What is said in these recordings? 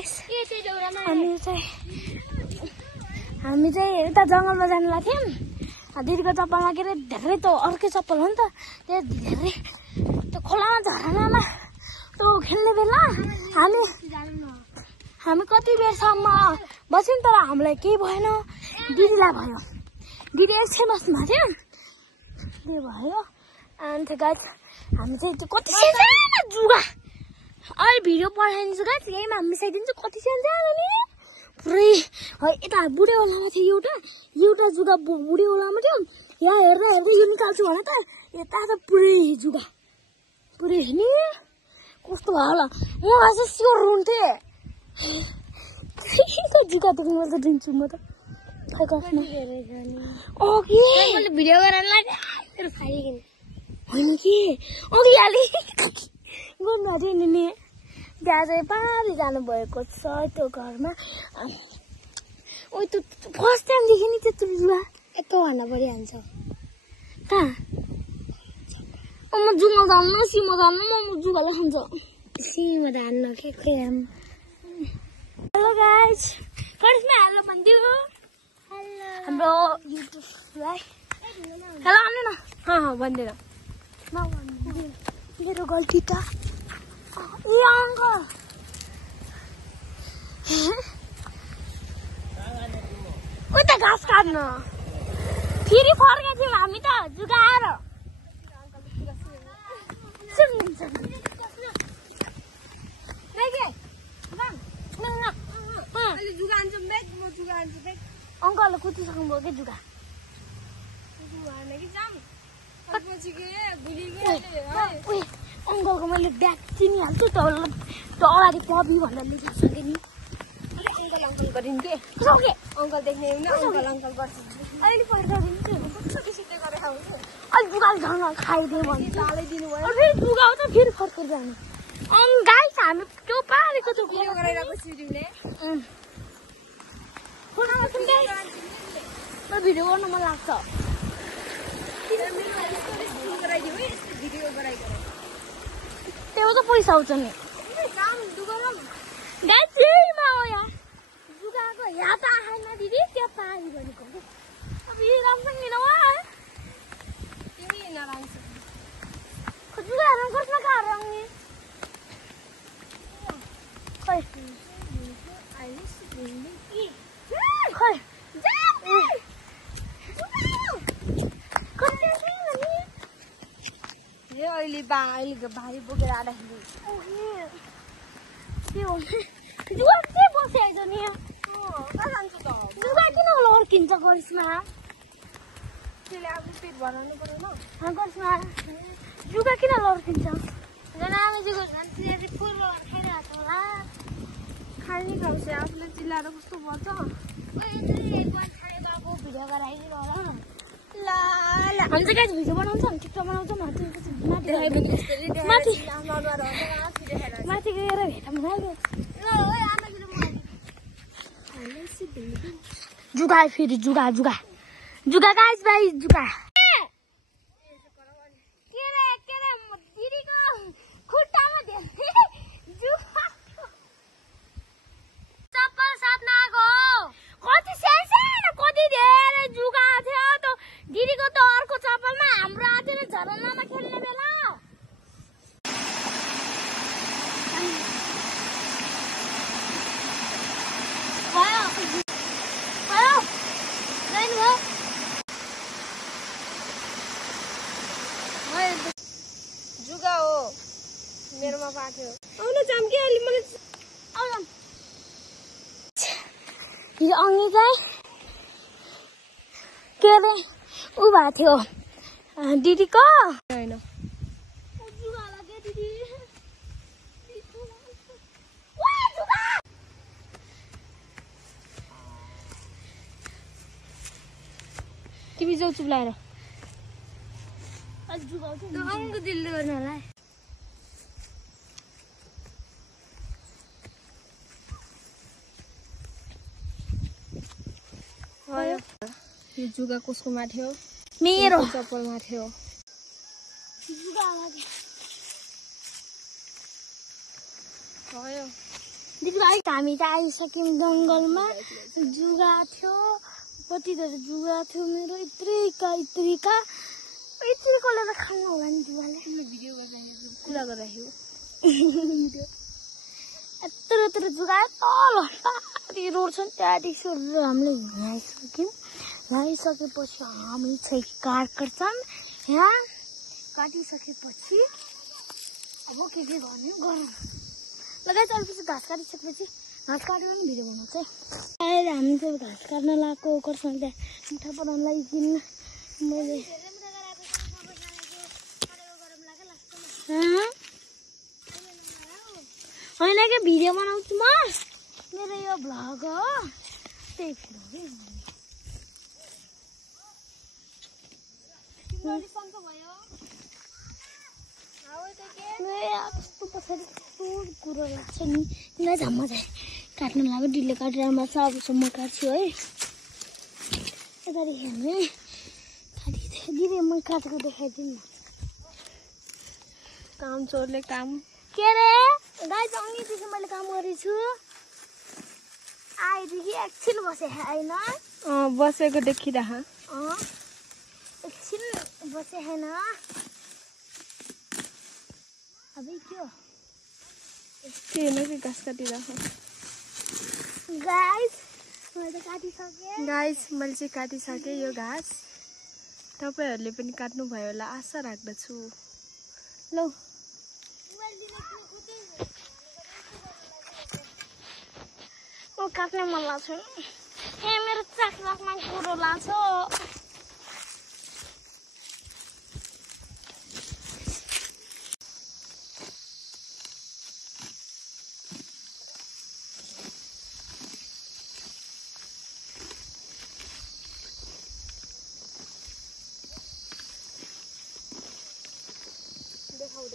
Guys हामी चाहिँ यता जङ्गलमा जानु लाग्थ्यौँ दिदीको चप्पल लगेर धेरै त अर्कै चप्पल हो नि त त्यो धेरै त्यो खोलामा झरनामा त्यो खेल्ने बेला हामी कति बेरसम्म बस्यौँ तर हामीलाई केही भएन दिदीलाई भयो दिदी एकछिन बस्नु भएको थियो त्यो भयो अन्त गाइस हामी चाहिँ त्यो कति सानो जुगा अहिले भिडियो पठाइदिन्छु गाइस यहीमा मिसाइदिन्छु कति सानो नि पुरै यता बुढे ओलामा थियो एउटा जुगा बुढे ओलामा थियो यहाँ हेर्दा हेर्दै यो निकाल्छु भने त यता त पुरै जुगा पुरै नि कस्तो भयो होला म चाहिँ स्योर रुन्थे जुगा त म त दिन्छु म त भिडियो गरेर होइन कि अघि हाले घुम्न थियो नि त्यहाँ चाहिँ पारि जानुभएको छ त्यो घरमा ओ त्यो फर्स्ट टाइम देखेँ नि त्यत्रो जुगा यस्तो भन्न परिहाल्छ कहाँ म जुगा धान्न सिमा धान्न म जुगाले खान्छ सिमा धान्न के खोइ हेलो गाइस फर्स्टमा हेलो भनिदियो हाम्रो युट्युबलाई हेलो आउनु न भन्दैन मेरो गल्ती त उता घाँस काट्न फेरि फर्केको थियौँ हामी त जुगाएर अङ्कलले कुदिसक्नु भयो कि जुगा अङ्कलको मैले ब्याग चिनिहाल्छु त अगाडि पबी भनेर लेखेको छ कि नि अङ्कल गरिन् के अङ्कल देख्ने अङ्कल गर्छ अहिले पैसा दिन्छु अहिले जुगाले झन् खाइदियो भने हालिदिनु भयो फेरि जुगा आउँछ फेरि फर्केर जानु गाइस हामी त्यो पारेको त्यो गराइरहेको सिरिमले भिडियो गर्न मन लाग्छ त्यो त पैसा आउँछ नि जुगाको यहाँ त आएन दिदी त्यो पारी भनेको जुगा कसमा कहाँ रङ्ने अहिले भारी बोकेर आँदाखेरि जुगा के बसिआइज नि जुगा किन लड्किन्छ गरिसमा त्यसले आफ्नो पेट भराउनु परेन गरिसमा जुगा किन लड्किन्छ आमाजीको फुल खाइरहेको होला खाने खाउँछ आफूले चिल्लाएर कस्तो पर्छ भिडियो गराइदिनु होला हामी चाहिँ गाइस भिडियो बनाउँछौँ टिकटक बनाउँछौँ माथि गएर भेटौँ जुगा फेरि जुगा गाइस भाइ जुगा चप्पल साथमा आएको कति सानो कति धेरै जुगा थियो त दिदीको त अर्को चप्पलमा हाम्रो आजले झरनामा खेल्ने बेला जुगा हो मेरोमा पाथ्यो आउनु जाम के अलि मलाई आउन हिजो अङ्गी चाहिँ के अरे उ भएको थियो दिदीको होइन तिमी जाऊ चुप्लाएर अङ्ग दिल्ली गर्नु होला यो जुगा कसकोमा थियो मेरो चप्पलमा थियो जुगा भयो दिदीको गाइस हामी त आइसक्यौं जंगलमा जुगा थियो कति धेरै जुगा थियो मेरो इत्रिका कोले त खानु होला नि जुगाले भिडियो गरिरहेको कुरा गरिरहेको यत्रो जुगा तल पारी रोड छ नि त्यहाँदेखि हामीले ल्याइसकेपछि हामी चाहिँ काट्छौँ यहाँ काटिसकेपछि अब के गर्ने गरौँ लगाइ त्यसपछि घाँस काटिसकेपछि घाँस काटेर पनि भिडियो बनाउँछ आएर हामी चाहिँ घाँस काट्न लगाएको कर्सँग त्यहाँ मिठा बनाउनलाई किन मैले होइन क्या भिडियो बनाउँछु म मेरो यो भ्लग हो त्यही कस्तो पछाडि कस्तो कुरो लाग्छ नि किन झम्मा चाहिँ काट्नु लाग्यो डिलले काटेर माछा अबसम्म काट्छु है यता हेर्ने दिदी म काटेको देखाइदिनु न काम चोरले काम के रे गाइस अघिदेखि मैले काम गरेछु आएदेखि एकछिन बसे होइन बसेको देखिरह एकछिन बसे होइन अबे के होइन कि घाँस काटिरह गाइस मैले त काटिसकेँ गाइस मैले चाहिँ काटिसकेँ यो घाँस तपाईहरुले पनि काट्नु भयो होला आशा राख्दछु लौ ओ काट्ने मन लाग्छ ए मेरो चाकमा कुरो लाग्छ देखाऊ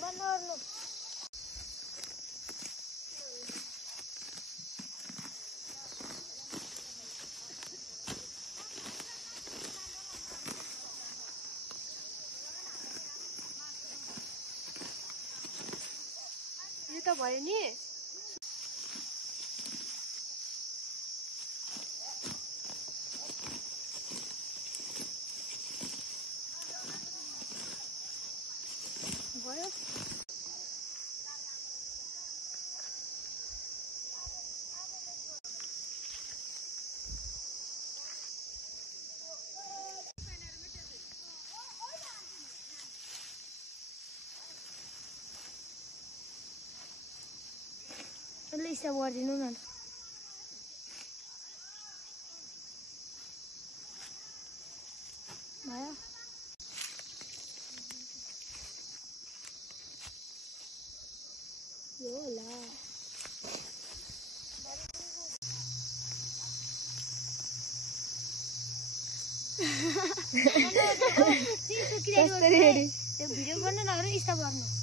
Banarno. यो त भयो नि भयो Ele está guardando nada. Maya. Yola. Video करने लग रहे इस्ता बारना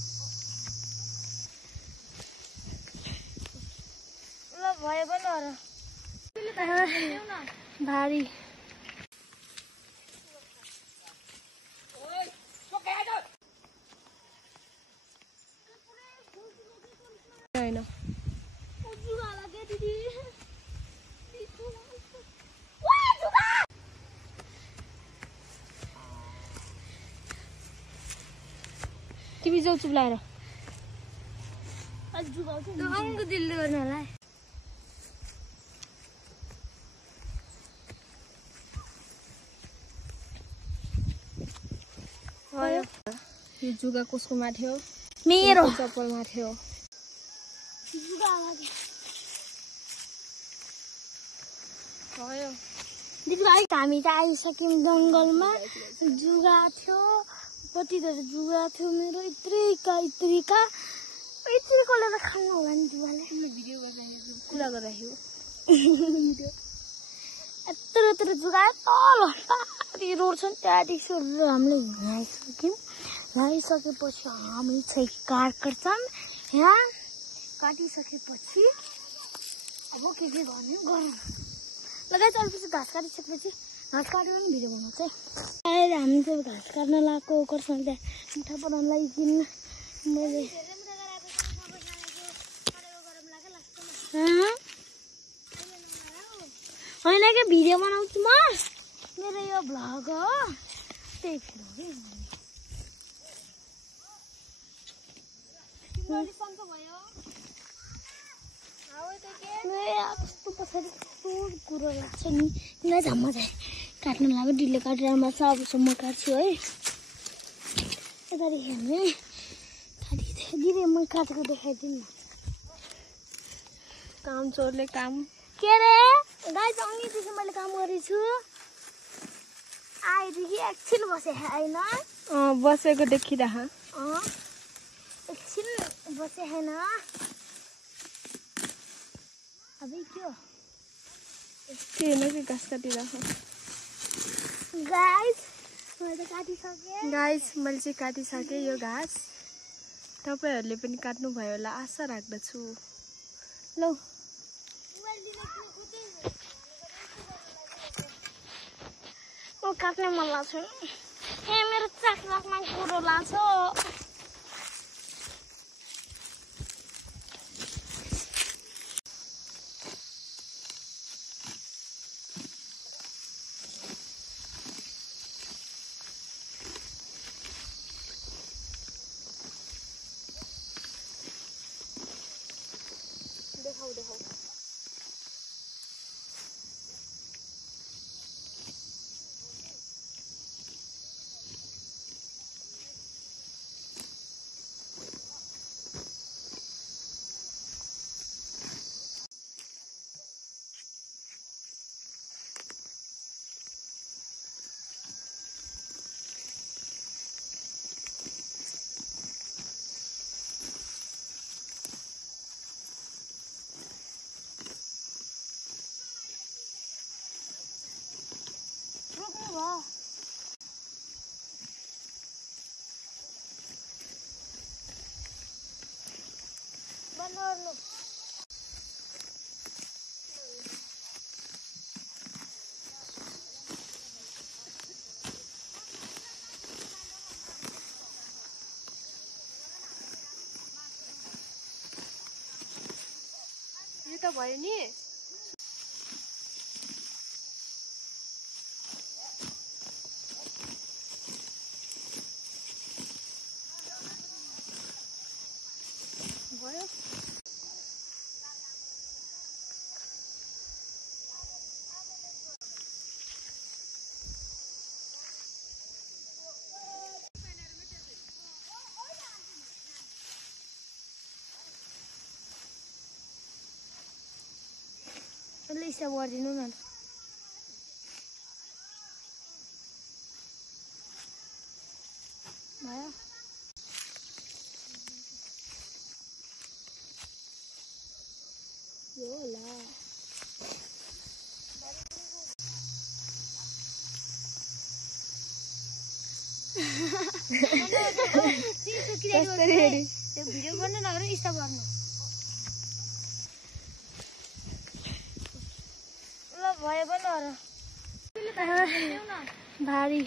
भयो पनि भारी हैन तिमी जाऊ चुप लाएर आज जुगाउँछ नि अङ्ग दिल्ली गर्न होला यो जुगा कसको माथि हो मेरो चप्पल माथि हो जुगा भयो हामी त आइसक्यौँ जङ्गलमा जुगा थियो कति धेरै जुगा थियो मेरो इत्रिकाले त खानु होला नि जुगाले भिडियो गरिरहेको कुरा गरिरहेको यत्रो जुगा तल रोड छ नि त्यहाँदेखि हामीले ल्याइसकेपछि हामी चाहिँ काट्छौँ यहाँ काटिसकेपछि अब के गर्ने गरौँ लगाइ त्यसपछि घाँस काटिसकेपछि घाँस काटेर पनि भिडियो बनाउँछ आएर हामी चाहिँ घाँस काट्न लगाएको कर्सँग त्यहाँ मिठा बनाउनलाई किन्न मैले होइन क्या भिडियो बनाउँछु म मेरो यो भ्लग हो त्यही कस्तो पछाडि कस्तो कुरो लाग्छ नि किन झम्मा चाहिँ काट्नु लाग्यो डिले काटेर मात्र अबसम्म काट्छु है यता हेर्ने दिदी म काटेको देखाइदिनु न काम चोरले काम के रे गाइस अघिदेखि मैले काम गरेछु आएदेखि एकछिन बसे होइन बसेको देखिरह एकछिन बसे होइन अबे के होइन कि घाँस काटिरह गाइस मैले काटिसकेँ गाइस मैले चाहिँ काटिसकेँ यो घाँस तपाईहरूले पनि काट्नुभयो होला आशा राख्दछु लौ म काट्ने मन लाग्छ ए मेरो चाकमा कुरो लाग्छ देखाऊ बनाउनु यो त भयो नि भयो यसले हिसाब गरिदिनु न भयो यो होला भिडियो गर्नु नगरेर हिसाब गर्नु ल भयो पनि भारी